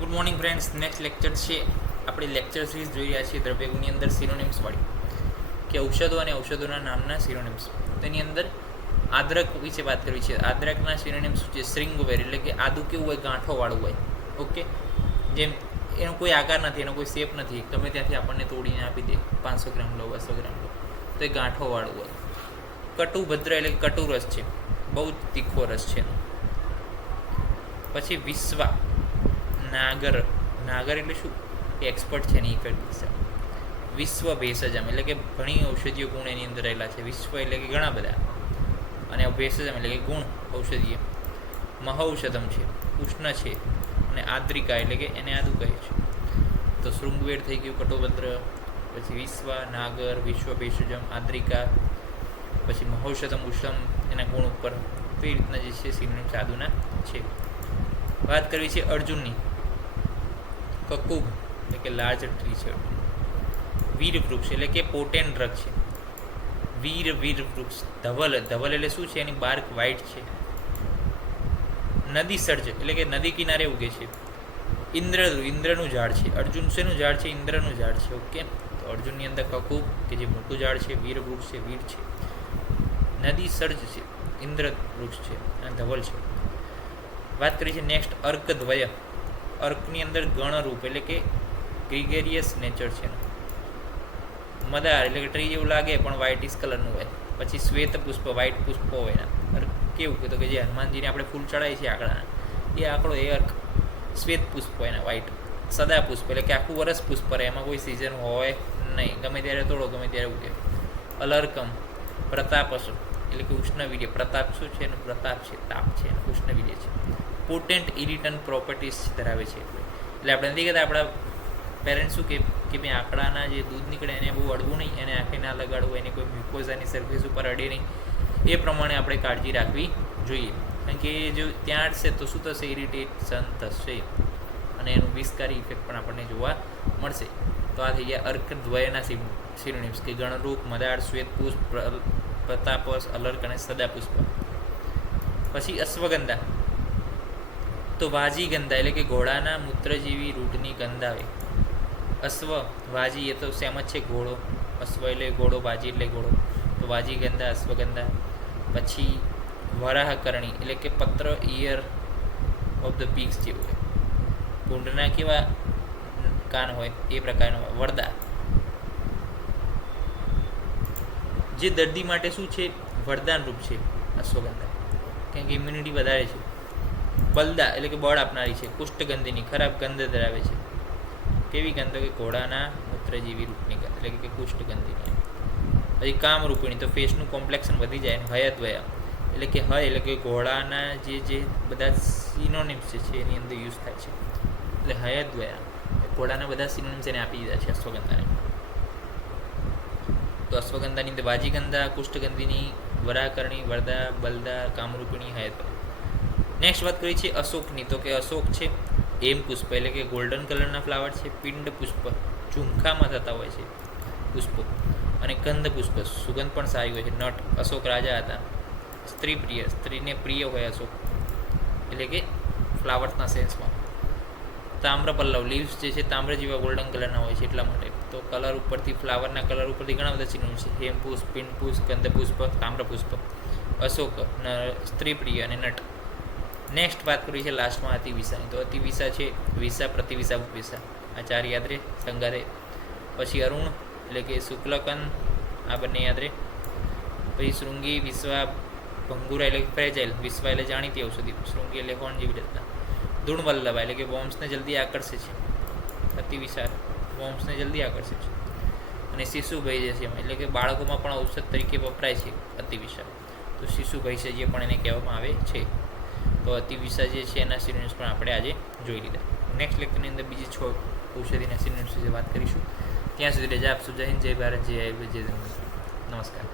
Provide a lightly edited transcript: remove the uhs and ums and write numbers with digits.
Good morning friends. Next lecture છે આપણે lecture series જોઈ રહ્યા છીએ દ્રવ્યગુણની અંદર સિનોનિમ્સ વાળી, કે ઔષધો અને ઔષધોના નામના સિનોનિમ્સ. તેની અંદર આદ્રક વિશે વાત કરવી છે. આદ્રકના સિનોનિમ્સ શું છે? શૃંગવેર, એટલે કે આદુ કેવું હોય? ગાંઠોવાળું હોય. ઓકે, જેમ એનો કોઈ આકાર નથી, એનો કોઈ શેપ નથી, ગમે ત્યાંથી આપણને તોડીને આપી દે, 500 ગ્રામ લો, 200 ગ્રામ લો, તો એ ગાંઠોવાળું હોય. કટુભદ્ર એટલે કટુ રસ છે, બહુ તીખો રસ છે. પછી વિશ્વા, નાગર. નાગર એટલે શું? એ એક્સપર્ટ છે ને એ કરી દીધા. વિશ્વ ભેષજમ એટલે કે ઘણી ઔષધીય ગુણ એની અંદર રહેલા છે. વિશ્વ એટલે કે ઘણા બધા, અને ભેષજમ એટલે કે ગુણ ઔષધીય. મહૌષધમ છે, ઉષ્ણ છે, અને આદ્રિકા એટલે કે એને આદુ કહે છે. તો શૃંગવેર થઈ ગયું, કટોભદ્ર, પછી વિશ્વા, નાગર, વિશ્વ ભેષજમ, આદ્રિકા, પછી મહૌષધમ, ઉષ્ણમ એના ગુણ ઉપર. તો એ રીતના જે છે સિનોનિમ્સ આદુના છે. વાત કરવી છે અર્જુનની. કકુબ એટલે કે લાર્જ ટ્રી છે. વીર વૃક્ષ એટલે કે પોટેન્ટ ડ્રગ છે. વીર વૃક્ષ. ધવલ, ધવલ એટલે શું છે? એની બાર્ક વ્હાઇટ છે. નદી સર્જ એટલે કે નદી કિનારે ઉગે છે. ઇન્દ્રધ્રુવ, ઇન્દ્રનું ઝાડ છે. અર્જુન શેનું ઝાડ છે? ઇન્દ્રનું ઝાડ છે. ઓકે, તો અર્જુનની અંદર કકુબ કે જે મોટું ઝાડ છે, વીર વૃક્ષ છે, વીર છે. નદી સર્જ છે, ઇન્દ્ર વૃક્ષ છે, અને ધવલ છે. વાત કરી છે નેક્સ્ટ અર્કદ્વય. અર્કની અંદર ગણરૂપ એટલે કે ગ્રીગેરિયસ નેચર છે. મદાર એટલે કે ટ્રી જેવું લાગે પણ વ્હાઇટિશ કલરનું હોય. પછી શ્વેત પુષ્પ, વ્હાઇટ પુષ્પો હોય. અર્ક કેવું કે તો કે જે હનુમાનજીને આપણે ફૂલ ચડાવીએ છીએ આંકડાના, એ આંકડો એ અર્ક. શ્વેત પુષ્પ હોય ને વ્હાઇટ. સદા પુષ્પ એટલે કે આખું વરસ પુષ્પ રહે, એમાં કોઈ સિઝન હોય નહીં, ગમે ત્યારે તોડો ગમે ત્યારે ઉગે. અલર્કમ, પ્રતાપસ એટલે કે ઉષ્ણવીર્ય. પ્રતાપ શું છે? એનું પ્રતાપ છે, તાપ છે, ઉષ્ણવીર્ય છે. પોટેન્ટ ઇરિટન્ટ પ્રોપર્ટીઝ ધરાવે છે. એટલે આપણે નથી કહેતા આપણા પેરેન્ટ્સ શું કે ભાઈ આંકડાના જે દૂધ નીકળે એને બહુ અડવું નહીં, એને આંખે ના લગાડવું, એની કોઈ મ્યુકોઝાની સરફેસ ઉપર અડે નહીં, એ પ્રમાણે આપણે કાળજી રાખવી જોઈએ. કારણ કે જો ત્યાં અડશે તો શું થશે? ઇરિટેશન થશે, અને એનું વિષકારી ઇફેક્ટ પણ આપણને જોવા મળશે. તો આ થઈ ગયા અર્કદ્વયના સિનોનિમ્સ, કે ગણરૂપ, મદાર, શ્વેત પુષ્પ, પ્રતાપસ, અલર્ક અને સદાપુષ્પ. પછી અશ્વગંધા. તો વાજી ગંધા એટલે કે ઘોડાના મૂત્ર જેવી રૂટની ગંધ આવે. અશ્વ, વાજી એ તો સેમ જ છે, ઘોડો. અશ્વ એટલે ઘોડો, વાજી એટલે ઘોડો. તો વાજી ગંધા, અશ્વગંધા. પછી વરાહકરણી એટલે કે પત્ર, ઇયર ઓફ ધ પીક્સ જેવું હોય. કુંડના કેવા કાન હોય એ પ્રકારનો. વરદા જે દર્દી માટે શું છે? વરદાન રૂપ છે અશ્વગંધા, કેમ કે ઇમ્યુનિટી વધારે છે. બલદા એટલે કે બળ આપનારી છે. કુષ્ઠગંધીની, ખરાબ ગંધ ધરાવે છે. કેવી ગંધ? કે ઘોડાના મૂત્ર જેવી રૂપની ગંધ, એટલે કે કુષ્ઠગંધીની. પછી કામરૂપિણી, તો ફેસનું કોમ્પ્લેક્શન વધી જાય. હયદ્વયા એટલે કે હય એટલે કે ઘોડાના જે બધા સિનોનિમ્સ છે એની અંદર યુઝ થાય છે, એટલે હયદ્વયા ઘોડાના બધા સિનોનિમ્સ એને આપી દીધા છે અશ્વગંધાને. તો અશ્વગંધાની અંદર વાજીગંધા, કુષ્ઠગંધીની, વરાહકરણી, વરદા, બલદા, કામરૂપિણી, હયદ્વયા. નેક્સ્ટ વાત કરી છે અશોકની. તો કે અશોક છે હેમ પુષ્પ એટલે કે ગોલ્ડન કલરના ફ્લાવર છે. પિંડ પુષ્પ ઝુમખામાં થતા હોય છે પુષ્પો. અને કંદ પુષ્પ, સુગંધ પણ સારી હોય છે. નટ, અશોક રાજા હતા, સ્ત્રી પ્રિય, સ્ત્રીને પ્રિય હોય અશોક, એટલે કે ફ્લાવર્સના સેન્સમાં. તામ્રપલ્લવ, લીવ્સ જે છે તામ્ર જેવા ગોલ્ડન કલરના હોય છે એટલા માટે. તો કલર ઉપરથી, ફ્લાવરના કલર ઉપરથી ઘણા બધા સિનોનિમ્સ છે. હેમ પુષ્પ, પિંડ પુષ્પ, કંદ પુષ્પ, તામ્ર પુષ્પ, અશોક, સ્ત્રી પ્રિય અને નટ. નેક્સ્ટ વાત કરવી છે લાસ્ટમાં અતિવિષાની. તો અતિવિષા છે વિષા, પ્રતિવિષા, ઉપવિષા, આ ચાર યાદ રહે સંગારે. પછી અરુણ એટલે કે શુક્લકંદ, આ બંને યાદ રહે. પછી શૃંગી, વિશ્વા, ભંગુરા એટલે કે ફ્રેજાઇલ, વિશ્વા એટલે જાણીતી ઔષધિ, શૃંગી એટલે હોર્ન જેવી રીતના. ધૂણવલ્લભા એટલે કે વોમ્સને જલ્દી આકર્ષે છે. અતિવિષા વોમ્સને જલ્દી આકર્ષે છે. અને શિશુભય જે છે એટલે કે બાળકોમાં પણ ઔષધ તરીકે વપરાય છે અતિવિષા. તો શિશુભય છે જે પણ એને કહેવામાં આવે છે. તો અતિવિષા જે છે એના સિનોનિમ્સ પણ આપણે આજે જોઈ લીધા. નેક્સ્ટ લેક્ચરની અંદર બીજી 6 ઔષધિના સિનોનિમ્સ વિશે વાત કરીશું. ત્યાં સુધી રજા આપશું. જય હિન્દ, જય ભારત, જય આયુર્વેદ, જય ધન્યવાદ. નમસ્કાર.